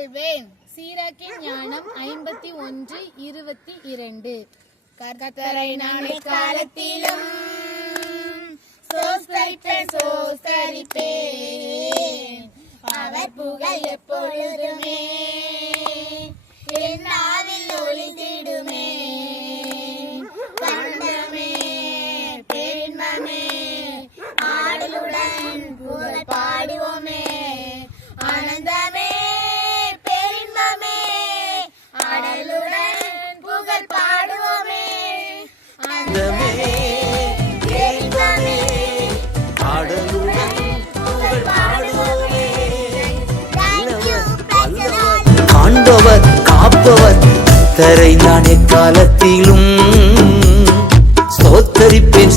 புகழ்வேன். சீராக்கின் ஞானம் 51:22. கர்த்தரை நான் எக்காலத்திலும் ஸ்தோத்தரிப்பேன். அவர் புகழ் எப்பொழுதுமே என் நாவில் ஒலித்திடுமே. பந்தமே பெருமமே ஆடலுடன் புகழ் பாடுவோமே. ஆனந்தமே பெருமமே ஆடலுடன் புகழ் பாடுவோமே. ஆனந்தமே பெருமமே ஆடலுடன் புகழ் பாடுவோமே. ஆண்டவர் காப்பவர் கர்த்தரை நான் எக்காலத்திலும் ஸ்தோத்தரிப்பேன்.